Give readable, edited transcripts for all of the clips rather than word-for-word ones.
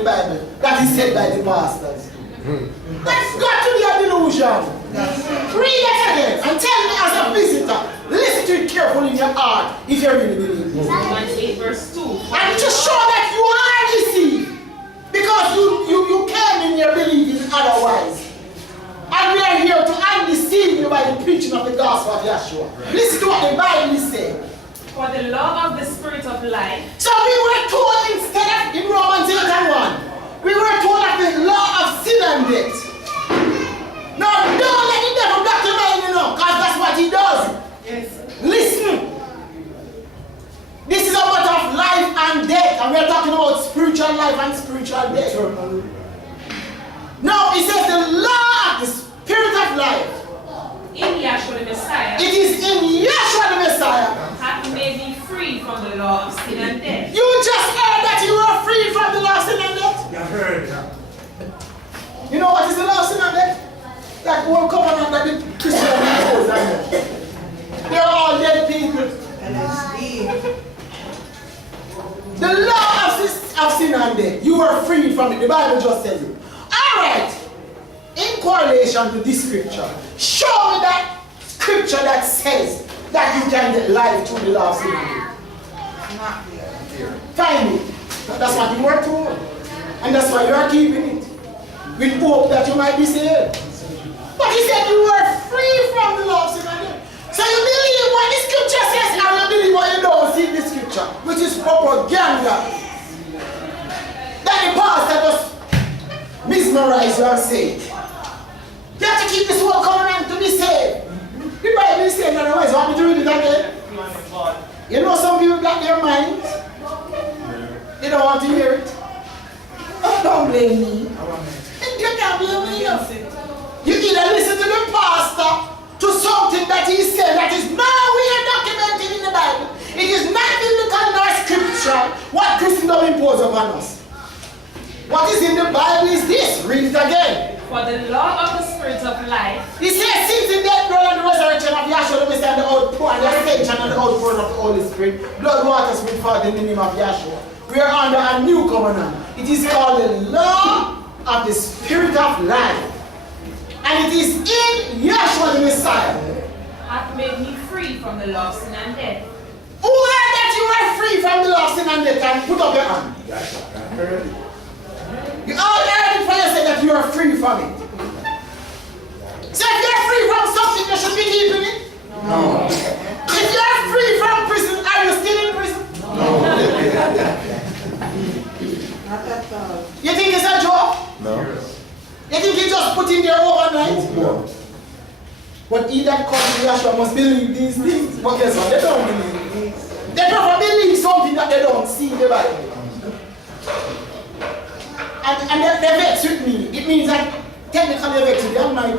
the Bible that is said by the pastors. That's got to be a delusion. Read it again and tell me as a visitor. Listen to it carefully in your heart if you really believe it. Romans 8 verse 2. And to show that you are deceived because you came in your believing otherwise. And we are here to undeceive you by the preaching of the gospel of Yeshua. Listen to what the Bible is saying. For the law of the Spirit of life. So we were told instead of in Romans 8 and 1, we were told of the law of sin and death. Now don't let the devil block your mind, because that's what he does. Yes. Listen. This is a matter of life and death, and we are talking about spiritual life and spiritual death. Now it says the law of the Spirit of life. In Yeshua the Messiah. It is in Yeshua the Messiah. Hath made me free from the law of sin and death. You just heard that you were free from the law of sin and death? You heard that. You know what is the law of sin and death? That one covenant that the Christians impose on them. They're all dead people. The law of sin and death. You were free from it. The Bible just says it. Alright. In correlation to this scripture, show me that scripture that says that you can get life through the law of sin and death. Find it. That's what you were told. And that's why you are keeping it. With hope that you might be saved. But he said you were free from the law of sin and death. So you believe what the scripture says and you believe what you don't see in the scripture, which is propaganda. That the pastor just mesmerize you and say it. You have to keep this whole covenant to be saved. The Bible is saying otherwise. Want me to read it again? You know some people got their minds. They don't want to hear it. Oh, don't blame me. You can't blame me. You either listen to the pastor to something that he said that is nowhere documented in the Bible. It is not biblical nor scripture what Christendom imposes upon us. What is in the Bible is this. Read it again. For the law of the Spirit of life. He says, since the death, burial, and the resurrection of Yeshua, the Messiah, and the outpour, and the ascension, and the outpouring of the Holy Spirit, blood, water, spirit, forth in the name of Yeshua. We are under a new covenant. It is called the law of the Spirit of life. And it is in Yeshua, the Messiah. Hath made me free from the law of sin and death. Who heard that you are free from the law of sin and death? And put up your hand. You all heard it for yourself that you are free from it. So if you're free from something, you should be keeping it. No. If you're free from prison, are you still in prison? No. You think it's a joke? No. You think he just put in there overnight? No. But he that comes to Yeshua must believe these things. But guess what? They don't believe. They prefer believe something that they don't see in the Bible. And they vex with me. It means that technically they vex with the Almighty.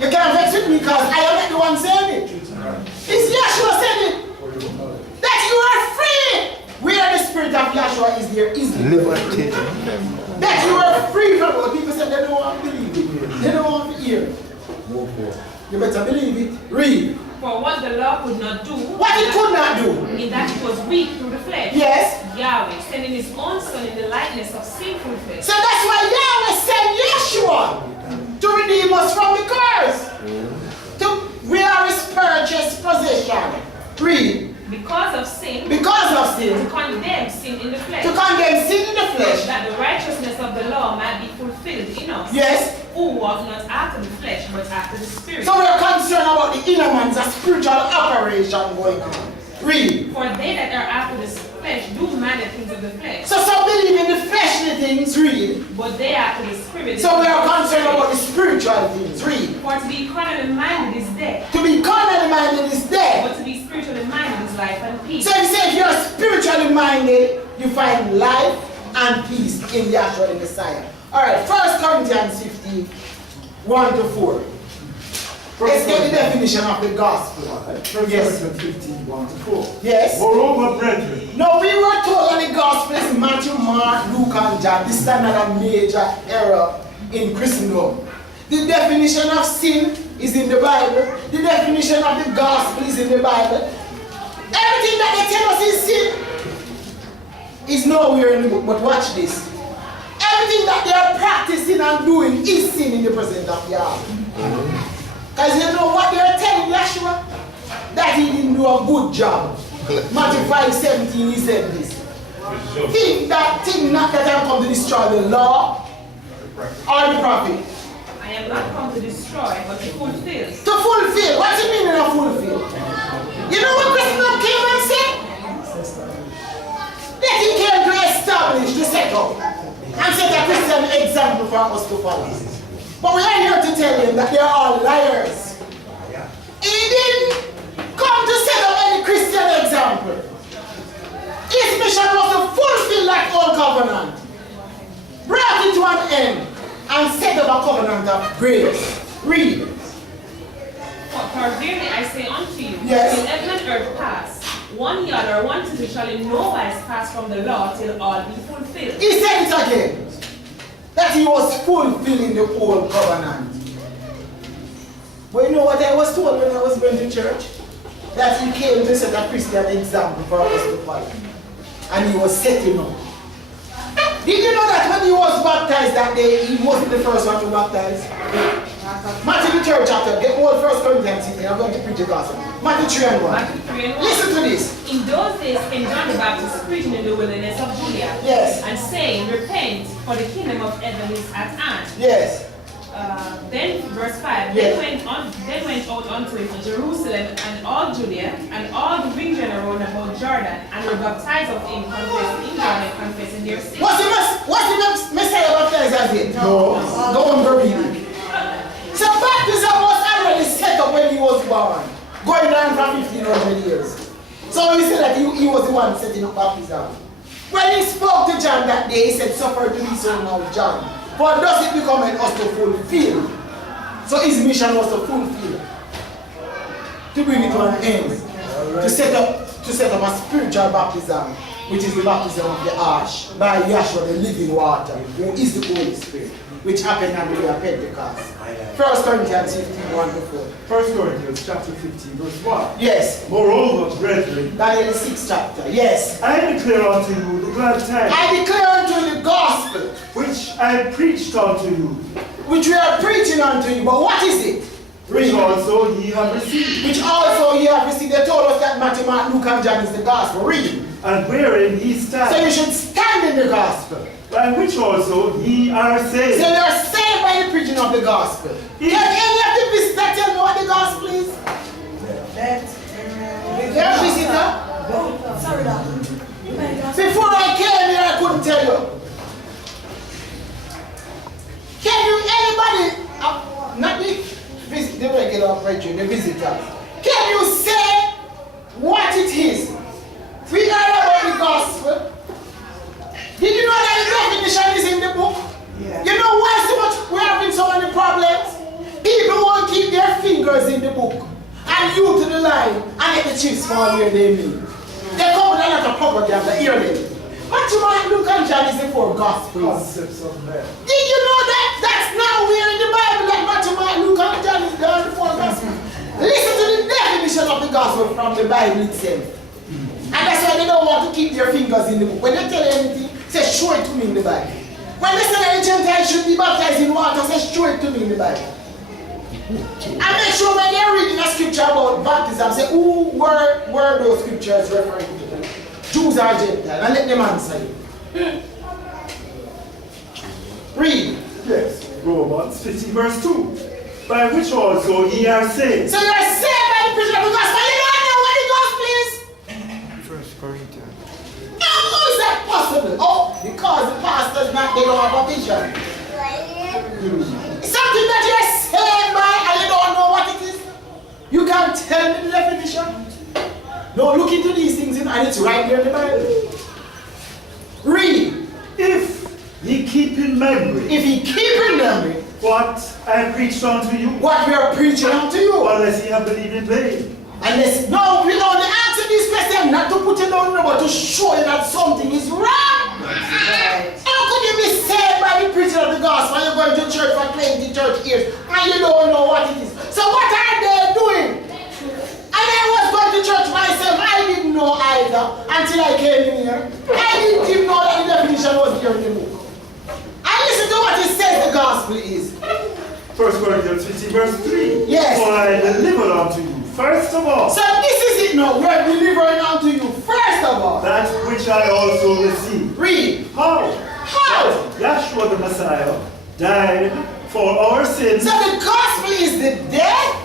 You can't vex with me because I am not the one saying it. It's Yeshua saying it. That you are free. Where the Spirit of Yeshua is, there is liberty. That you are free from what people say they don't want to believe it. They don't want to hear it. You better believe it. Read. For what the law could not do. What it could not do. In that it was weak through the flesh. Yes. Yahweh sending his own son in the likeness of sinful flesh. So that's why Yahweh sent Yeshua to redeem us from the curse. We are his purchased possession. Read. Because of sin. Because of sin. To condemn sin in the flesh. To condemn sin in the flesh. That the righteousness of the law might be fulfilled in us. Yes. Who walk not after the flesh, but after the Spirit. So we are concerned about the inner man's spiritual operation going on. Read. For they that are after the flesh do mind the things of the flesh. So some believe in the fleshly things. Read. But they after the Spirit. So we are concerned about the spiritual things. Read. For to be carnally minded is death. To be carnally minded is death. But to be spiritually minded is life and peace. So he said if you are spiritually minded, you find life and peace in Yahshua the Messiah. Alright, 1 Corinthians 15, 1 to 4. Let's get the definition of the gospel. Yes. 15, 1 to 4. Yes. Moreover, brethren. No, we were told that the gospel is Matthew, Mark, Luke, and John. This is another major error in Christendom. The definition of sin is in the Bible. The definition of the gospel is in the Bible. Everything that they tell us is sin is nowhere in the book. But watch this. everything that they are practicing and doing is sin in the presence of Yahweh. Because you know what they are telling Yeshua? That he didn't do a good job. Matthew 5:17, he said this. Think not that I am come to destroy the law or the prophet. I am not come to destroy, but to fulfill. To fulfill. What's the meaning of fulfill? You know what Christmas came and said? That he came to establish, to set up, and set a Christian example for us to follow. But we are here to tell you that they are all liars. He didn't come to set up any Christian example. His mission was to fulfill that old covenant, brought it to an end, and set up a covenant of grace. Read. For verily I say unto you, Yes. till heaven and earth pass, one yard or one tittle shall in no wise pass from the law till all be fulfilled. He said it again, that he was fulfilling the old covenant. But you know what I was told when I was going to church? That he came to set a Christian example for us to follow. And he was setting up. Did you know that when he was baptized that day, he wasn't the first one to baptize? Matthew the third chapter, get all 1 Corinthians 16, I'm going to preach the gospel. Matthew 3 and 1. Matthew 3 and 1. Listen to this. In those days came John the Baptist preaching in the wilderness of Judea, Yes. and saying, repent, for the kingdom of heaven is at hand. Yes. Then verse 5, Yes. then went out unto it Jerusalem and all Judea and all the region around about Jordan, and were baptized of him, confessing in Jordan, confessing their sins. What's the Messiah baptized as it? No. Go on, go read it. So baptism was already set up when he was born, going on for 1500 years. So he said that he was the one setting up baptism. When he spoke to John that day, he said, suffer to be so now, John. But does it become an us to fulfill? So his mission was to fulfill, to bring it to an end, to set up a spiritual baptism, which is the baptism of the Ash by Yahshua, the living water, who is the Holy Spirit, which happened on the day of Pentecost. 1 Corinthians 15, 1 to 4. 1 Corinthians chapter 15, verse 1. Yes. Moreover, brethren, Daniel 6 chapter. Yes. I declare unto you the glad tidings, I declare unto you the gospel, which I preached unto you, which we are preaching unto you. But what is it? which also ye have received, Which also ye have received. They told us that Matthew, Mark, Luke, and John is the gospel. Read. and wherein ye stand, So you should stand in the gospel. by which also ye are So saved. you are saved by the preaching of the gospel. Can any of the visitors tell me what the gospel is? They're a visitor. Sorry, Doctor. Before I came here, I couldn't tell you. Can you, anybody, not the regular preacher, the visitors, can you say what it is? We heard about the gospel. Did you know that the definition is in the book? Yeah. You know why so much we're having so many problems? People won't keep their fingers in the book and you to the line and let the chips fall where they mean. They come with a lot of propaganda, hear them. Matthew, Mark, Luke, and John is the four gospels. Concepts of man. Did you know that that's now where in the Bible that Matthew, Mark, Luke, and John is the four gospels? Listen to the definition of the gospel from the Bible itself. And that's why they don't want to keep their fingers in the book. When they tell you anything, say show it to me in the Bible. When they say that the Gentiles should be baptized in water, say show it to me in the Bible. And make sure when they're reading a scripture about baptism, say who were those scriptures referring to? Jews or Gentiles, and let them answer you. Read. Yes, Romans 15, verse 2. By which also ye are saved. So you are saved by the preaching of the gospel. You don't know what the gospel is? 1 Corinthians. How is that possible? Oh, because the pastors they don't have a vision. It's something that you're saved by and you don't know what it is. You can't tell me the definition. No, look into these things and it's right there in the Bible. Read. If ye keep in memory If you keep in memory what I preached unto you, what we are preaching unto you, unless ye have believed in vain. unless no, we only answer this question not to put it down, but to show you that something is wrong. How could you be saved by the preaching of the gospel? You're going to church for 20 church years and you don't know what it is. So what are they doing? And I was going to church myself. I didn't know either until I came in here. I didn't even know that the definition was here in the book. I gospel is? 1 Corinthians 15 verse 3. Yes. For I delivered unto you, first of all, So this is it now. We are delivering unto you, first of all. that which I also received. Read. How? How? Yahshua the Messiah died for our sins So the gospel is the death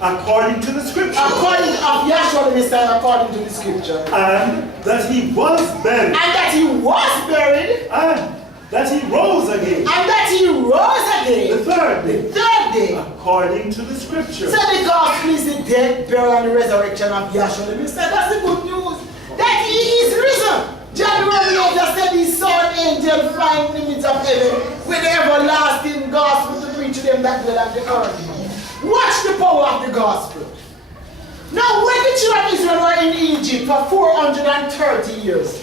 according to the scripture. according of Yahshua the Messiah, according to the scripture. And that he was buried. And that he was buried. And that he rose again. And that he rose again. The third day. Third day. According to the scripture. So the gospel is the death, burial, and the resurrection of Yahshua the Messiah. That's the good news. That he is risen. John the Revelator said he saw an angel flying in the midst of heaven with the everlasting gospel to preach to them that dwell on the earth. Watch the power of the gospel. Now, when the children of Israel were in Egypt for 430 years,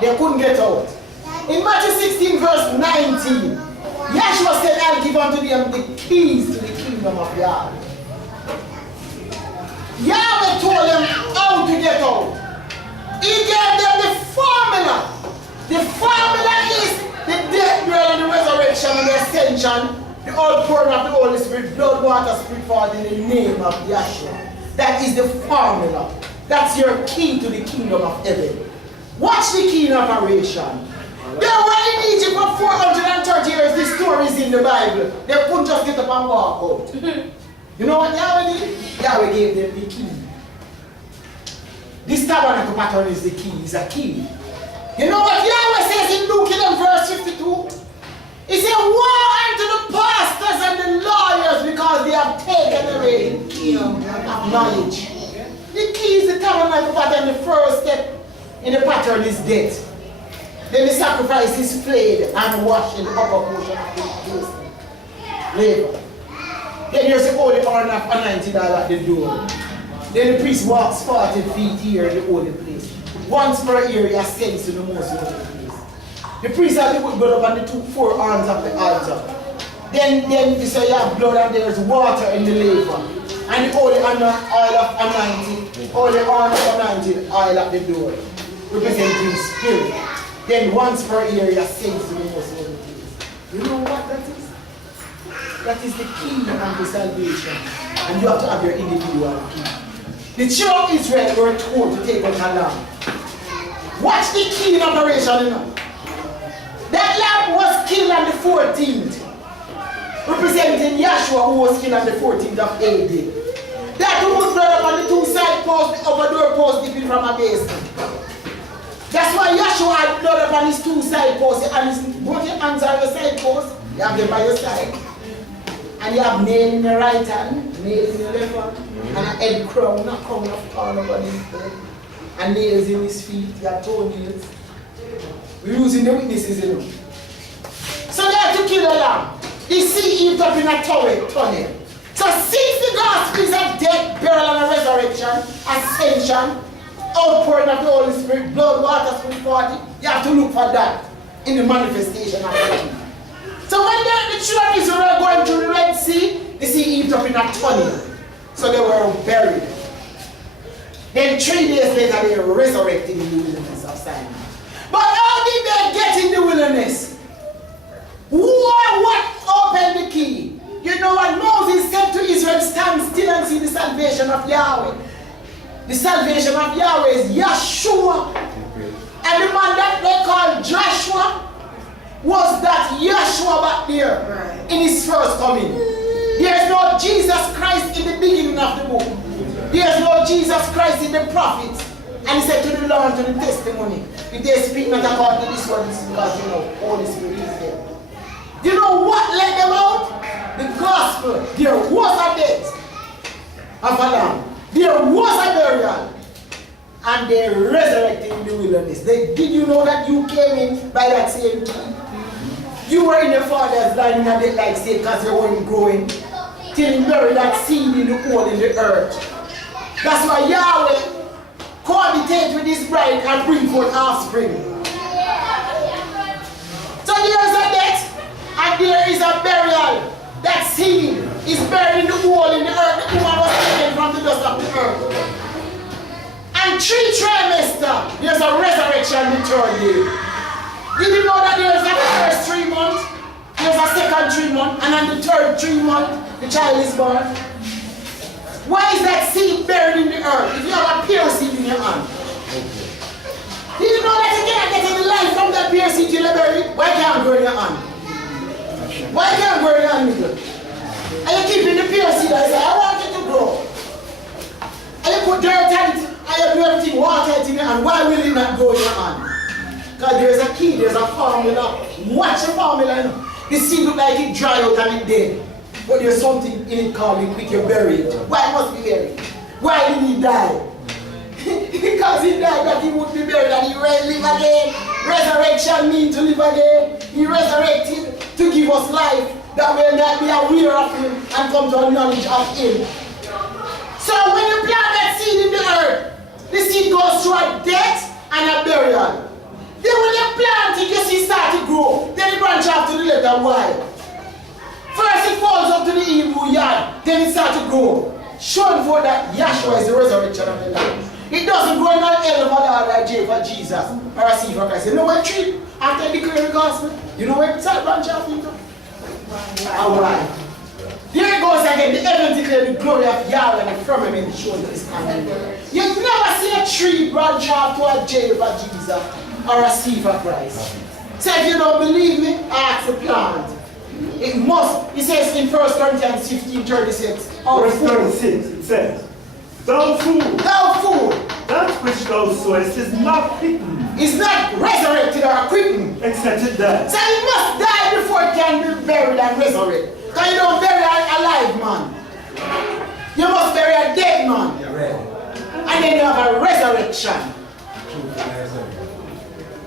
they couldn't get out. In Matthew 16 verse 19, Yahshua said, I'll give unto them the keys to the kingdom of Yahweh. Yahweh told them how to get out. He gave them the formula. The formula is the death, burial, and the resurrection and the ascension, the outpouring of the Holy Spirit, blood, water, spirit, forth in the name of Yahshua. That is the formula. That's your key to the kingdom of heaven. Watch the key in operation. They were in Egypt for 430 years. This story is in the Bible. They couldn't just get up and walk out. You know what Yahweh did? Yahweh gave them the key. This tabernacle pattern is the key. It's a key. You know what Yahweh says in Luke 11 verse 52? He said, woe unto the pastors and the lawyers because they have taken away the key of knowledge. The key is the tabernacle pattern. The first step in the pattern is death. Then the sacrifice is flayed and washed in the upper portion of the basin. Labor. Then there's the holy horn of anointing oil at the door. Then the priest walks 40 feet here in the holy place. Once per year he ascends to the most holy place. The priest has to put blood up on the four arms of the altar. Then you say you have blood and there's water in the laver. And the holy oil of anointing, holy horn of anointing oil at the door, representing spirit. Then once per year he ascends to the most holy place. You know what that is? That is the key unto salvation. And you have to have your individual key. The children of Israel were told to take out a lamb. Watch the key in operation, you know. That lamb was killed on the 14th, representing Yahshua, who was killed on the 14th of AD. That who was blood up on the two side posts, the upper door post dipping from a basin. That's why Yahshua had blood up on his two side posts, and his both your hands on your side posts, you have them by your side. And you have nail in your right hand, nail in your left hand, and a head crown, a crown of thorn over his head, and nails in his feet, you have toenails. We're using the witnesses, you know. So they have to kill the lamb. They see Eve up in a tunnel. So since the gospel is of death, burial, and resurrection, ascension, outpouring of the Holy Spirit, blood, water, spirit, forth, you have to look for that in the manifestation of the kingdom. So when the children of Israel were going through the Red Sea, they see Eve up in a tunnel. So they were buried. Then 3 days later, they were resurrected in the wilderness of Sinai. But how did they get in the wilderness? What opened the key? You know what Moses said to Israel, stand still and see the salvation of Yahweh. The salvation of Yahweh is Yahshua. And the man that they called Joshua was that Yahshua back there in his first coming. There's no Jesus Christ in the beginning of the book. There's no Jesus Christ in the prophets. And he said to the law and to the testimony, if they speak not according to this word, this is because you know, Holy Spirit is there. You know what let them out? The gospel. There was a death of a lamb. There was a burial. And they resurrected in the wilderness. Did you know that you came in by that same key? You were in your father's line in a death like state because you weren't growing. Till he buried that seed in the hole in the earth. That's why Yahweh cohabitate with his bride and bring forth offspring. So there is a death and there is a burial. That seed is buried in the hole in the earth. The woman was taken from the dust of the earth. And 3 trimesters, there's a resurrection the 3rd day. Did you know that there's a first 3 months? there's a second 3 month, and on the third 3 month, the child is born. Why is that seed buried in the earth if you have a pear seed in your hand? Did you know that you cannot get any life from that pear seed till you bury it? Why can't you grow in your hand? Why can't you grow in your hand, nigga? And you keep in the pear seed and say, I want it to grow. And you put dirt on it, and you do everything, water it in your hand. Why will it not grow in your hand? Because there's a key, there's a formula. Watch the formula, you know. The seed look like it dry out and it dead. But there's something in it called liquid, you bury it. Why must be buried? Why did he die? Because he died that he would be buried and he live again. Resurrection means to live again. He resurrected to give us life that we may be aware of him and come to a knowledge of him. So when you plant that seed in the earth, the seed goes through a death and a burial. Then when you plant it, you see it start to grow. Then it branch out to the letter Y. First it falls up to the evil yard, then it starts to grow. Showing for that Yahshua is the resurrection of the life. It doesn't grow in an L for God like J for Jesus or a C for Christ. You know what tree? After declaring the gospel, you know where it starts branch out into? Alright. Here it goes again. The heavens declare the glory of Yahweh and the firmament showing his hand. You never see a tree branch out to a J for Jesus or a C for Christ. So if you don't believe me, ask the plant. It must. It says in 1 Corinthians 15:36. Verse 36, it says, Thou fool, that which thou sowest is not hidden, is not resurrected or quickened. except it die. So it must die before it can be buried and resurrected. Because you don't bury a live man. You must bury a dead man. And then you have a resurrection.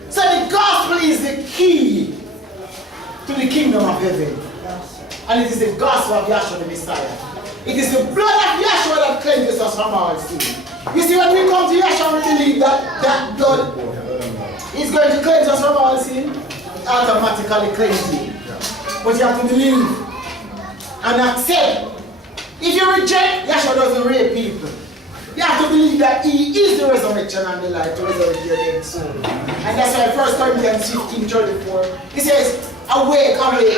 So the gospel is the key to the kingdom of heaven. And it is the gospel of Yahshua the Messiah. It is the blood of Yahshua that cleanses us from our sin. You see, when we come to Yahshua, we believe that that blood is going to cleanse us from our sin. It automatically cleanses you. But you have to believe and accept. If you reject, Yahshua doesn't rape people. You have to believe that he is the resurrection and the life to resurrect your dead soul. And that's why 1 Corinthians 15:34, he says, awake, awake,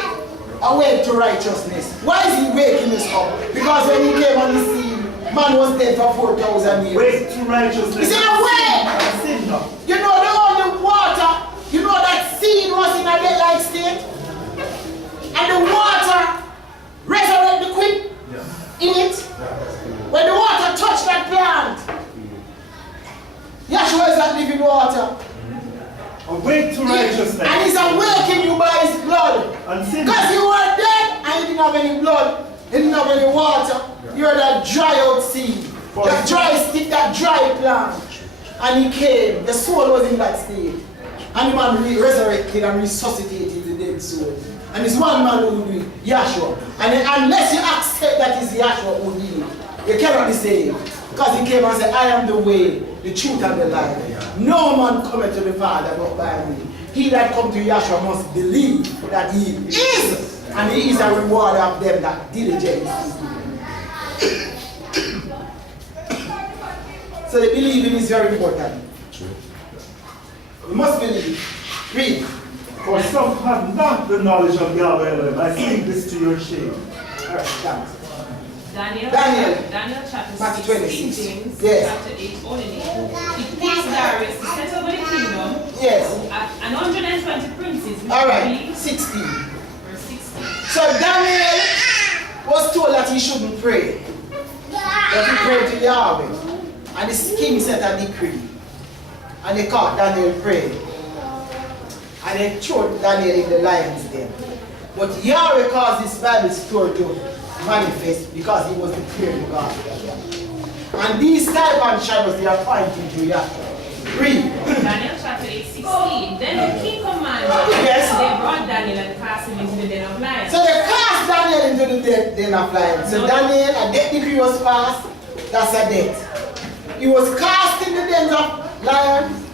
awake to righteousness. Why is he waking us up? Because when he came on the scene, man was dead for 4,000 years. Wake to righteousness. He said, awake! You know the only water, you know that seed was in a dead-like state? And the water resurrected the quick in it. When the water touched that plant, Yahshua is that living water. Awake to righteousness. And he's awakening you by his blood. Because you were dead and you didn't have any blood, you didn't have any water. You're that dry out seed, that dry stick, that dry plant. And he came, the soul was in that state. And the man resurrected and resuscitated the dead soul. And it's one man who will do it, Yahshua. And unless you accept that it's Yahshua who did it, you cannot be saved. Because he came and said, I am the way, the truth, and the life. No man cometh to the Father but by me. He that come to Yahshua must believe that he is, and he is a rewarder of them that diligently seek him. So the believing is very important. We must believe. Read. For some have not the knowledge of Yahweh. I speak this to your shame. Alright, thanks. Daniel chapter Matthew 16, 26. Yes. chapter 8, only. It pleased Darius to set over the kingdom Yes. and 120 princes. Alright, 16. Verse 16. So Daniel was told that he shouldn't pray. That he prayed to Yahweh. And the king set a decree. And they caught Daniel praying. And they threw Daniel in the lion's den. But Yahweh caused this Bible story to manifest because he was declaring God. And these type and shadows they are pointing to Yahweh. Read. Daniel chapter 8, 16. Then the king commanded, Yes. they brought Daniel and cast him into the den of lions. So they cast Daniel into the den of lions. So Daniel, a death decree was passed, that's a death. He was cast in the den of lions,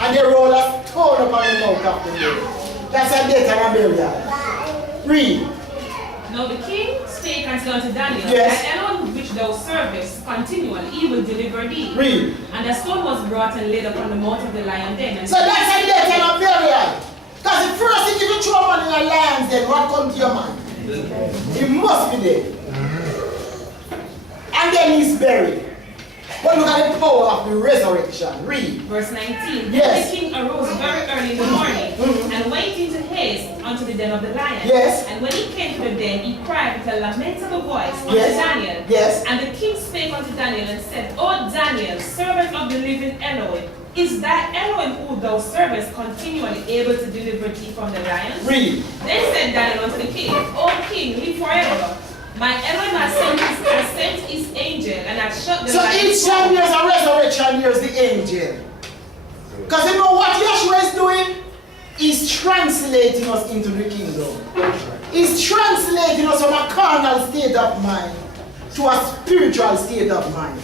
and they rolled a stone upon the mouth of the dead. That's a death and a burial. Read. Now the king spake and said unto Daniel, Yes. that anyone which thou servest continually, he will deliver thee. Read. And a stone was brought and laid upon the mouth of the lion den. And So that's a death and a burial. Because Because the first thing if you throw a man in a lion's den, what comes to your mind? He must be dead. And then he's buried. But look at the power of the resurrection. Read. Verse 19. Yes. The king arose very early in the morning and went into haste unto the den of the lion. Yes. And when he came to the den, he cried with a lamentable voice unto Yes. Daniel. Yes. And the king spake unto Daniel and said, O Daniel, servant of the living Elohim, is that Elohim who thou servest continually able to deliver thee from the lions? Read. Then said Daniel unto the king, O king, live forever. My Elohim has sent his angel and has shut the So lions. each time there's a resurrection, there's the angel. Because you know what Yeshua is doing? He's translating us into the kingdom. He's translating us from a carnal state of mind to a spiritual state of mind.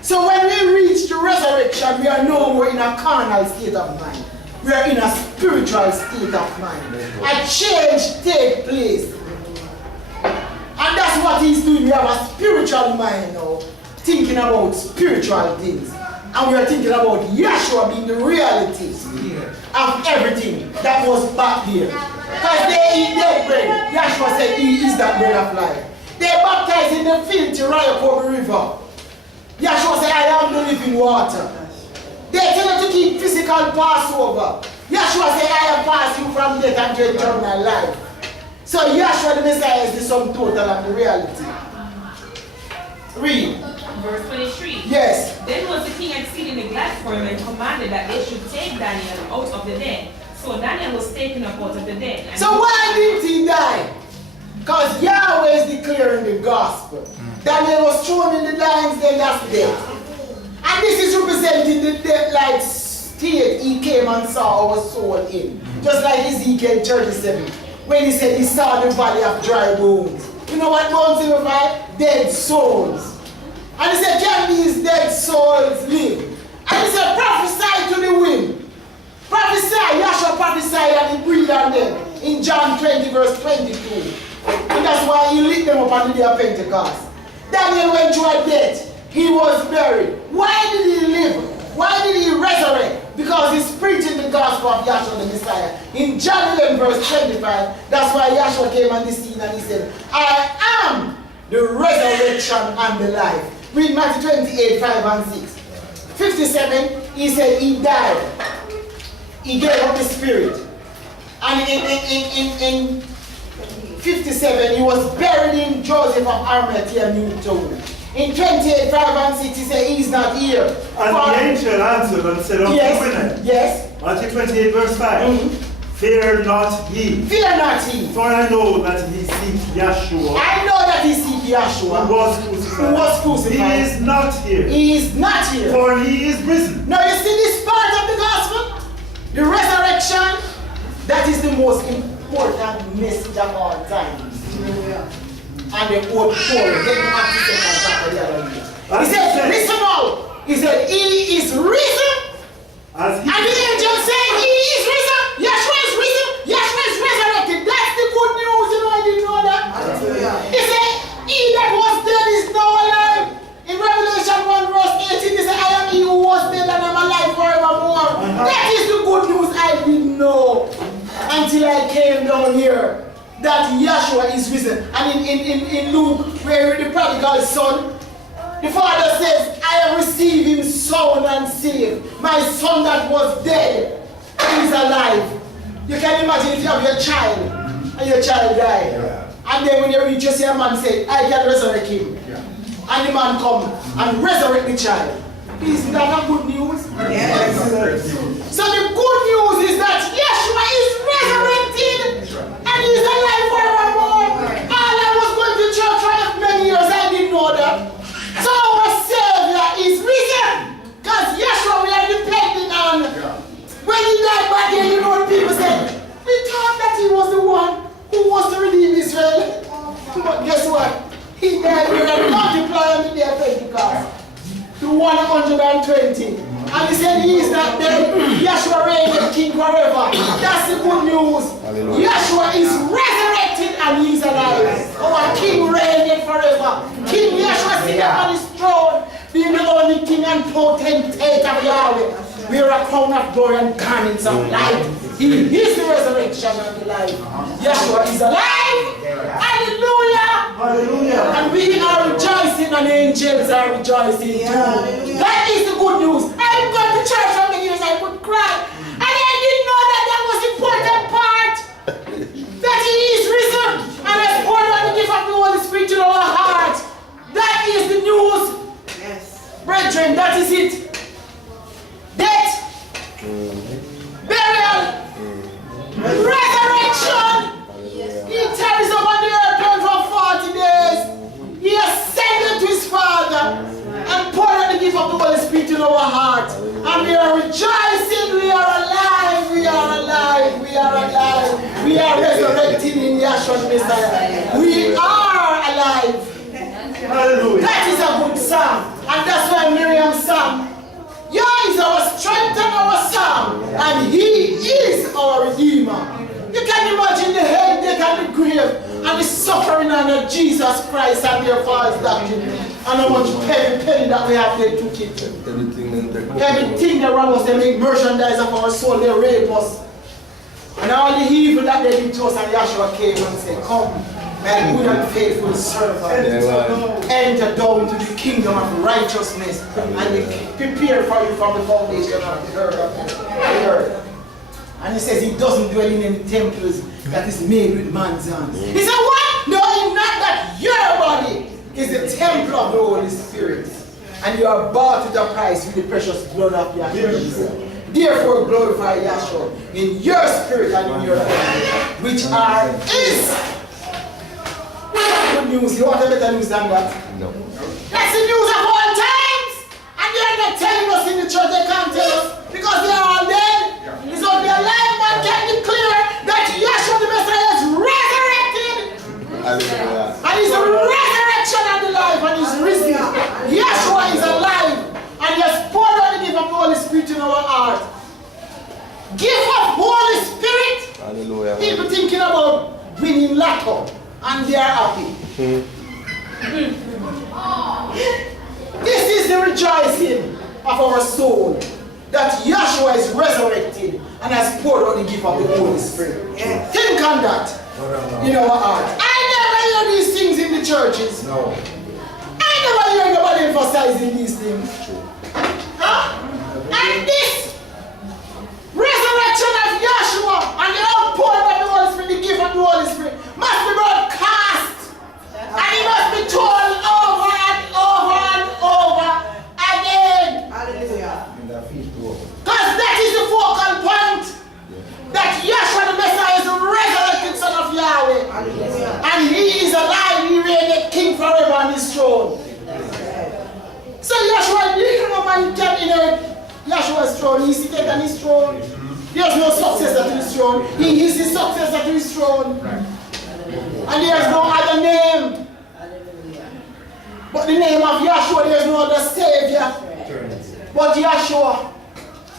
So when we reach the resurrection, we are no more in a carnal state of mind. We are in a spiritual state of mind. A change takes place. And that's what he's doing. We have a spiritual mind now, thinking about spiritual things. And we are thinking about Yeshua being the reality of everything that was back there. Because they eat dead bread. Yeshua said he is that bread of life. They baptized in the filthy Ryakob River. Yeshua said, I am the living water. They tell you to keep physical Passover. Yeshua said, I have passed you from death unto eternal life. So Yeshua the Messiah is the sum total of the reality. Read. Verse 23. Yes. Then was the king exceedingly glad for him and commanded that they should take Daniel out of the den. So Daniel was taken up out of the den. And So why didn't he die? Because Yahweh is declaring the gospel. Daniel was thrown in the lion's den, that's death. And this is representing the death-like state he came and saw our soul in. Just like Ezekiel 37. When he said he saw the valley of dry bones. You know what bones signify? Dead souls. And he said, can these dead souls live? And he said, prophesy to the wind. Prophesy. Yahshua prophesied and he breathed on them. In John 20 verse 22. And that's why he lit them up on the day of Pentecost. Daniel went through a death. He was buried. Why did he live? Why did he resurrect? Because he's preaching the gospel of Yahshua the Messiah. In John 11 verse 25, that's why Yahshua came on the scene and he said, I am the resurrection and the life. Read Matthew 28, 5 and 6. 57, he said he died. He gave up the spirit. And in 57, he was buried in Joseph of Arimathea, New Town. In 28, 5 and 6, he said, he's not here. And the angel answered and said unto women, yes. Matthew 28 verse 5, Fear not ye. Fear not ye. For I know that he seek Yeshua. I know that he seek Yeshua. Who was crucified. Who was crucified. He is not here. He is not here. For he is risen. Now you see this part of the gospel? The resurrection, that is the most important message of all times. And the old Paul, get back to the other year. He said, listen now. He said, he is risen. And the angel said, he is risen. Yeshua is risen. Yeshua is resurrected. That's the good news. You know, I didn't know that. He said, he that was dead is now alive. In Revelation 1 verse 18, he said, I am he who was dead and I'm alive forevermore. That is the good news I didn't know until I came down here. That Yeshua is risen. And in Luke, where the prodigal son, the father says, I have received him sound and saved. My son that was dead is alive. You can imagine if you have your child and your child died. And then when you reach, you see a man say, I can resurrect him. And the man come and resurrect the child. Is that not good news? Yes. So the good news is that Yeshua is resurrected and he is alive forevermore. All I was going to church for many years, I didn't know that. So our Savior is risen. Because Yeshua we are depending on. When he died back here, you know what people said? We thought that he was the one who was to redeem Israel. But guess what? He died here and multiplied on the day of Pentecost to 120. And he said he is not dead. Yeshua reigns king forever. That's the good news. Hallelujah. Yeshua is resurrected and he is alive. Our king reigns forever. King Yeshua sitting on his throne, being the only king and potentate of Yahweh. We are a crown of glory and garments of light. He is the resurrection and the life. Yeshua is alive. Hallelujah. Hallelujah. And we are rejoicing and angels are rejoicing too. That is the good news. I've gone to church for many years, I could cry. And I didn't know that that was the important part. That he is risen and has poured out the gift of the Holy Spirit in our hearts. That is the news. Yes. Brethren, that is it. Death, burial, resurrection. He tarries upon the earth for 40 days. He ascended to his Father and poured out the gift of the Holy Spirit in our hearts. And we are rejoicing. We are alive. We are alive. We are alive. We are resurrected in Yeshua Messiah. We are alive. Hallelujah. That is a good psalm. And that's why Miriam sang. Yah is our strength and our song. And he is our Redeemer. You can imagine the headache and the grave and the suffering under Jesus Christ and their false doctrine. And how much heavy penny that we have, they took it. Everything they rob us, they make merchandise of our soul, they rape us. And all the evil that they did to us, and Yeshua came and said, come, my good and faithful servant, enter down into the kingdom of righteousness, and they prepare for you from the foundation of the earth. And he says he doesn't dwell in any temples that is made with man's hands. He said, what? No, it's not that your body is the temple of the Holy Spirit. And you are bought with a price with the precious blood of Yahshua. Therefore glorify Yahshua in your spirit and in your life, which are his. Good news. You want a better news than that? No. That's the news of all times. And they are not telling us in the church. They can't tell us because they are all dead. It's on their life. Man can declare that Yeshua the Messiah is resurrected. And he's a resurrection and the life, and he's risen. Yeshua is alive. And he has poured out the gift of the Holy Spirit in our heart. Gift of Holy Spirit. Hallelujah. People thinking about winning lotto. And they are happy. This is the rejoicing of our soul, that Yeshua is resurrected and has poured out the gift of the Holy Spirit. Think on that in our heart. I never hear these things in the churches. No. I never hear nobody emphasizing these things. Huh? And this resurrection of Yeshua and the outpouring of the Holy Spirit, the gift of the Holy Spirit, must be broadcast. And it must be told over and over and over again. Hallelujah. Because that is the focal point. That Yeshua the Messiah is the resurrected Son of Yahweh. Hallelujah. And he is alive. He reigns king forever on his throne. So Yeshua, you know man can inherit Yeshua's throne. He seated on his throne. There's no successor to his throne. He is the successor to his throne. And there's no other name. But the name of Yeshua, there's no other Savior but Yeshua.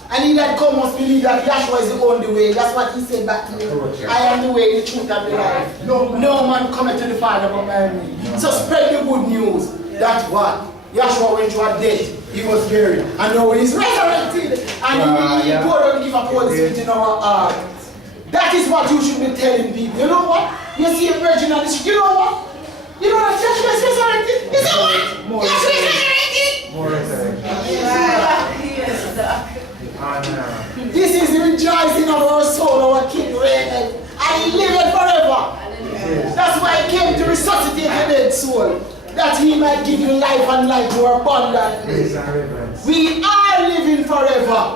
And he that come must believe that Yeshua is the only way. That's what he said back to you. I am the way, the truth, and the life. No man cometh to the Father but by me. So spread the good news. That's what? Yeshua went through a death. He was buried. And now he's resurrected. And he poured out the gift of the Holy Spirit in our heart. That is what you should be telling people. You know what? You see a virgin on the street. You know what? You know that Yeshua is resurrected? You say what? Yeshua is resurrected? More resurrected. This is the rejoicing of our soul, our King reigneth, and he liveth forever. That's why he came to resuscitate the dead soul, that he might give you life and life more abundantly. We are living forever,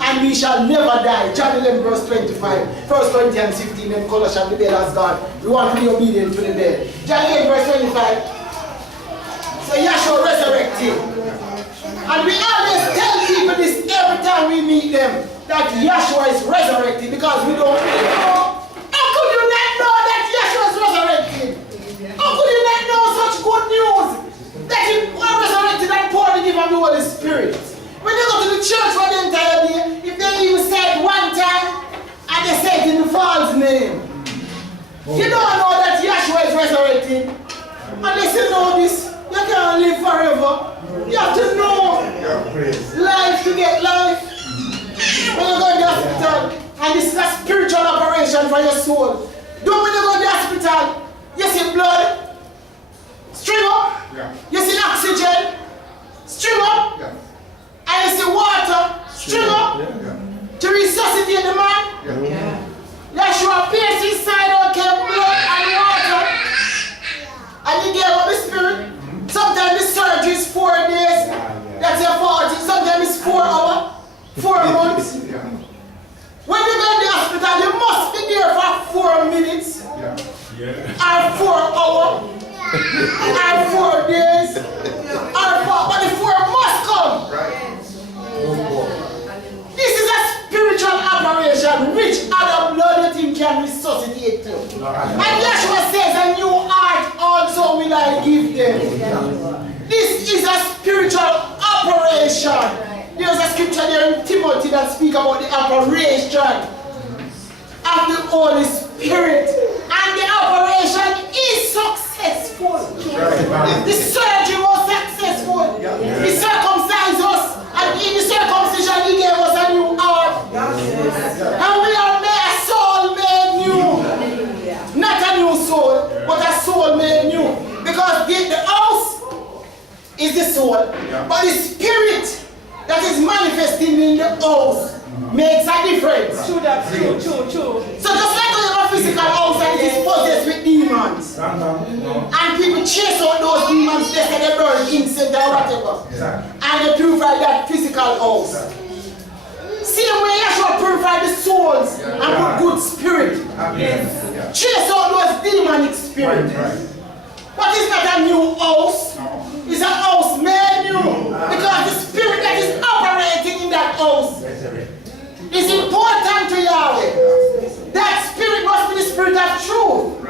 and we shall never die. John 11 verse 25, 1 Corinthians 15, and Colossians, the dead has gone. We want to be obedient to the dead. John 11 verse 25, so Yeshua resurrected. And we always tell people this every time we meet them, that Yeshua is resurrected, because we don't really know. How could you not know that Yeshua is resurrected? How could you not know such good news? That he was resurrected and poured the gift of the Holy Spirit. When they go to the church for the entire day, if they even say it one time, and they say it in the false name, you don't know that Yeshua is resurrected. And they say, no, this, you can't live forever. You have to know life to get life. When you go in the hospital and And this is a spiritual operation for your soul. Don't when you go to the hospital, you see blood, string up. Yeah. You see oxygen, string up. Yeah. And you see water, string up. Yeah. To resuscitate the man. Yeah. Yeshua pierced his side out, came blood and water. And he gave up the spirit. Sometimes the surgery is 4 days. That's your 40. Sometimes it's 4 hours, 4 months. Yeah. When you go to the hospital, you must be there for 4 minutes. Yeah. Or 4 hours. Or 4 days. But the 4 must come. Right. This is a spiritual operation which other blood you think can resuscitate to. And Yeshua says, a new heart also will I give them. This is a spiritual operation. There's a scripture there in Timothy that speaks about the operation of the Holy Spirit. And the operation is successful. The surgery was successful. He circumcised us. And in the circumcision he gave us a new heart. And we are made a soul made new. Not a new soul, but a soul made new. Because the house is the soul. But the spirit that is manifesting in the house makes a difference. True that, true. So just like you have a physical house and it is possessed with demons. And people chase out those demons, they say they burn incense or whatever. And they purify that physical house. Same way Yeshua purify the souls and put good spirit. Chase out those demonic spirits. But it's not a new house. It's a house made new. Because the spirit that is operating in that house is important to Yahweh. That spirit must be the spirit of truth.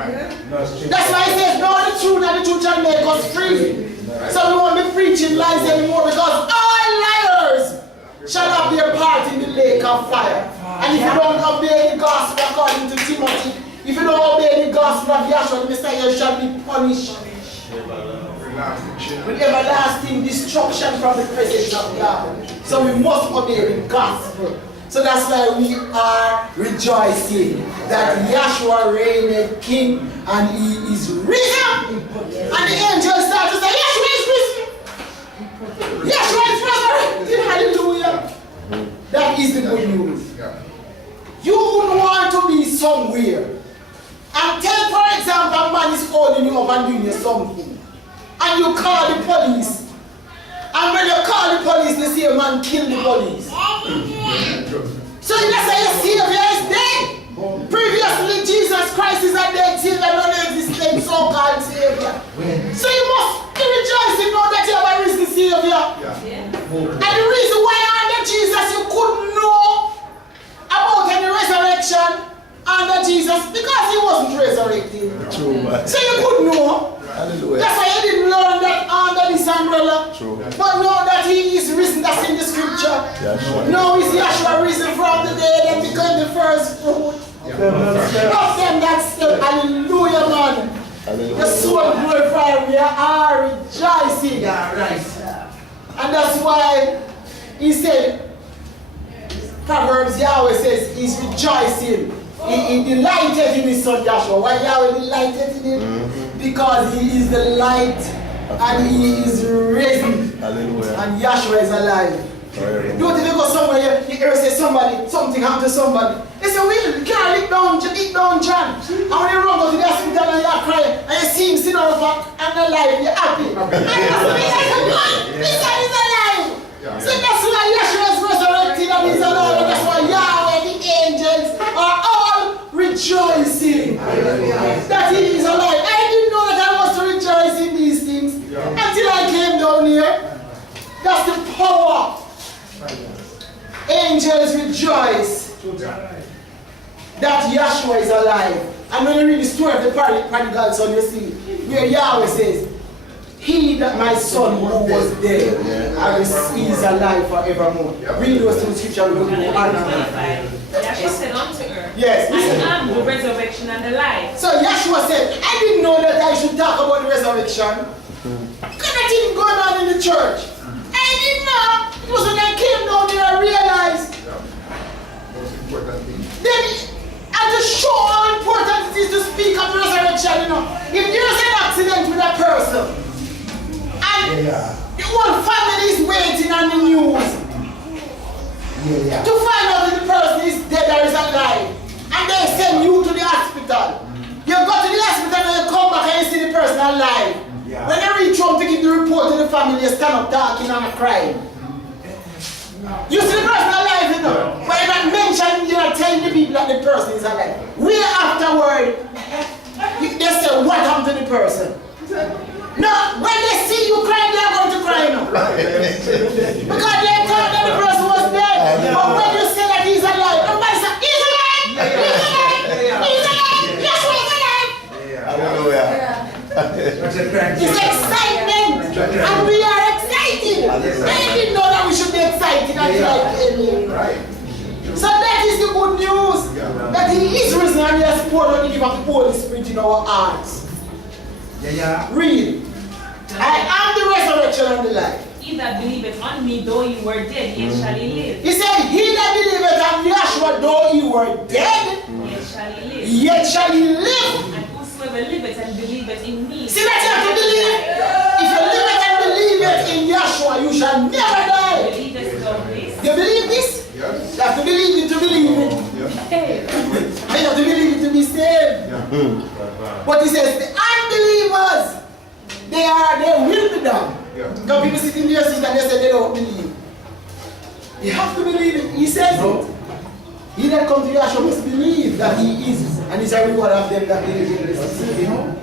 That's why he says, know the truth and the truth shall make us free. So we won't be preaching lies anymore because all liars shall have their part in the lake of fire. And if you don't obey the gospel according to Timothy, if you don't obey the gospel of Yahshua, the Messiah, you shall be punished with everlasting destruction from the presence of God. So we must obey the gospel. So that's why we are rejoicing that Yahshua reigned king and he is risen. And the angels start to say, Yahshua is risen. Yahshua is resurrected. Hallelujah. That is the good news. You would want to be somewhere. And tell, for example, a man is holding you up and doing you something. And you call the police. And when you call the police, they say a man killed the police. So you say your Savior is dead. Previously, Jesus Christ is a dead Savior, non-existent so-called Savior. So you must be rejoicing now that you have a risen Savior. And the reason why under Jesus you couldn't know about any resurrection under Jesus, because he wasn't resurrected. So you couldn't know. Hallelujah. That's why you didn't learn that under this umbrella. But know that he is risen, that's in the scripture. Now is Yahshua risen from the dead and become the first fruit. Of them that's still, hallelujah, man. The soul glorified, we are rejoicing. And that's why he said, Proverbs, Yahweh says he's rejoicing. He delighted in his son Yahshua. Why Yahweh delighted in him? Because he is the light and he is risen. Hallelujah. And Yahshua is alive. Don't you go somewhere, you hear say something happened to somebody. They say, we can't eat down John. And when you run go to the hospital and you're crying, and you see him sitting on the back and alive, you're happy. And you say, this is alive. So that's why Yahshua is resurrected and he's alive. And that's why Yahweh, the angels, are all rejoicing that he is alive. I didn't know that I was to rejoice in these things until I came down here. That's the power. Angels rejoice that Yahshua is alive. And when you read the story of the prodigal son, you see where Yahweh says, he that my son who was dead and he is alive forevermore. Read those two scriptures. Yahshua said unto her, yes. I am the resurrection and the life. So Yahshua said, I didn't know that I should talk about the resurrection. Because that didn't go on in the church. I didn't know. It was when I came down there I realized. They is to speak of resurrection, you know. If there's an accident with a person, and the whole family is waiting on the news to find out if the person is dead or is alive, and they send you to the hospital. You go to the hospital and you come back and you see the person alive. When they reach home to give the report to the family, you stand up talking and crying. You see the person alive, you know, but you're not mentioning, you're not telling the people that the person is alive. We afterward, they say, what happened to the person? No, when they see you crying, they're going to cry, you know. Because they thought that the person was dead. But when you say that he's alive, everybody says, he's alive! He's alive! He's alive! Yes, he's alive! It's excitement! And we are excited! They didn't know that we should be excited right. So that is the good news. That he is risen and he has poured out the gift of the Holy Spirit in our hearts. Read. I am the resurrection and the life. He that believeth on me, though he were dead, yet shall he live. He said, he that believeth on Yeshua, though he were dead, Yet shall he live. yet shall he live. And whosoever liveth and believeth in me. See that you have to believe. If you liveth and believeth in Yeshua, you shall never die. Believest thou this? You believe this? Yes. You have to believe it to believe it. Hey. And you have to believe it to be saved. But he says, the unbelievers, they will be done. Because people sit in their seat and they say they don't believe. You have to believe it. He says it. He that comes to Yahshua must believe that he is, and he's a reward of them that believe in this.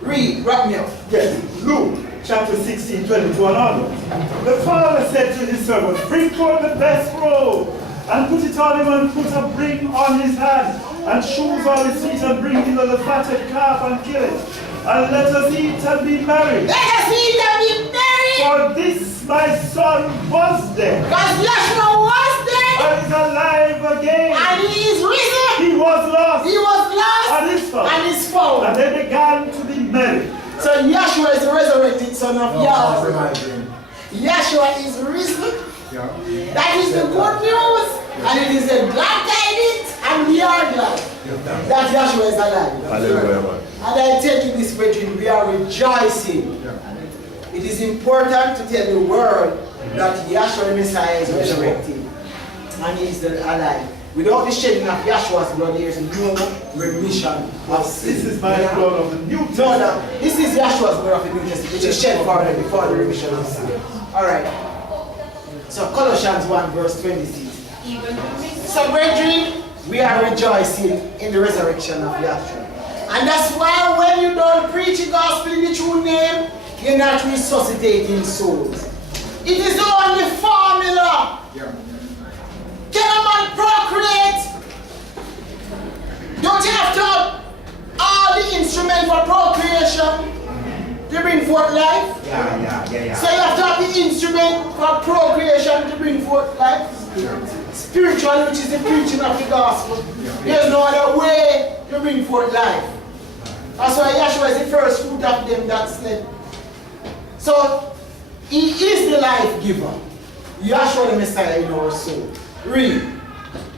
Read, wrap me up. Yes, Luke chapter 16, 22 and onwards. The father said to his servants, bring forth the best robe, and put it on him, and put a ring on his hand, and shoes on his feet, and bring hither the fatted calf, and kill it. And let us eat and be merry. Let us eat and be merry. For this my son was dead, Because Yahshua was dead, and is alive again. and he is risen. He was lost, He was lost, and is found. and is found. And they began to be merry. So Yahshua is the resurrected son of Yahweh. Yahshua is risen. That is the good news. And it is a glad tidings. And we are glad that Yahshua is alive. And I tell you this, brethren, we are rejoicing. It is important to tell the world that Yahshua the Messiah is resurrected. And he is alive. Without the shedding of Yahshua's blood, there is no remission of sin. This is my blood of the New No, Testament. no. This is Yahshua's blood of the New Testament, which is shed for them before the remission of sin. Alright. So Colossians 1 verse 26. Even the risen. So brethren, we are rejoicing in the resurrection of Yahshua. And that's why when you don't preach the gospel in the true name, you're not resuscitating souls. It is the only formula. Can a man procreate? Don't you have to have all the instruments for procreation to bring forth life? So you have to have the instrument for procreation to bring forth life? Spiritual, which is the preaching of the gospel. There's no other way to bring forth life. That's why Yahshua is the first fruit of them that slept. So, he is the life giver. Yahshua the Messiah in our soul. Read.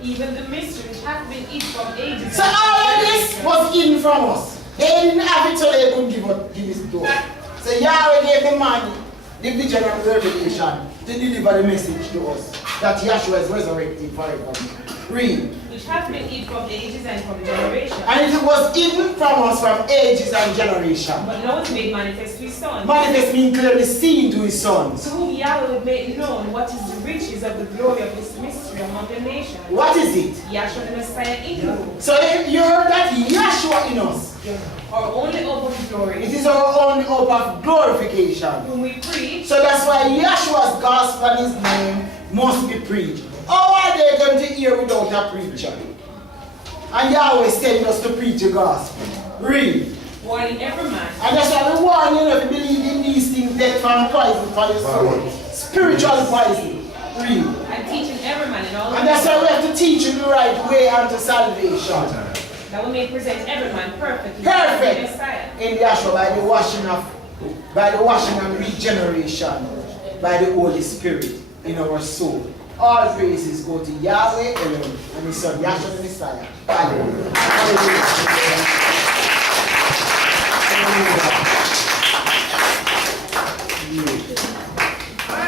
Even the mystery which hath been hid from ages. So all of this was hidden from us. They didn't have it so they couldn't give it to us. So Yahweh gave the man the vision and revelation to deliver the message to us that Yahshua is resurrected forever. Read. Which hath been hid from ages and from generations. And it was hidden from us from ages and generations. But now it's made manifest to his son. Manifest means clearly seen to his sons. To whom Yahweh would make known what is the riches of the glory of this mystery among the nations. What is it? Yahshua the Messiah in you. So you heard that Yahshua in us. Our only hope of glory. It is our only hope of glorification. Whom we preach. So that's why Yahshua's gospel and his name must be preached. How are they going to hear without a preacher? And Yahweh is telling us to preach the gospel. Read. Warning every man. And that's why we warn you to believe in these things, death and poison for your soul. Spiritual poison. Read. And teaching every man in all And that's why we have to teach you the right way unto salvation. that we may present every man perfect. Perfect. In the Messiah. In Yahshua by the washing and regeneration by the Holy Spirit in our soul. All praises go to Yahweh alone and His Son Yahshua the Messiah. Hallelujah. Hallelujah.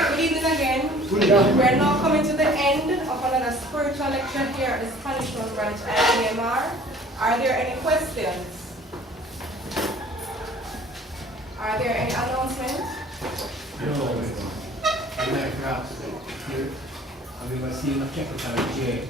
Good evening again. We are now coming to the end of another spiritual lecture here at the Spanish Town branch at IDMR. Are there any questions? Are there any announcements? No, I'm not here. I'm going to see my check with our J.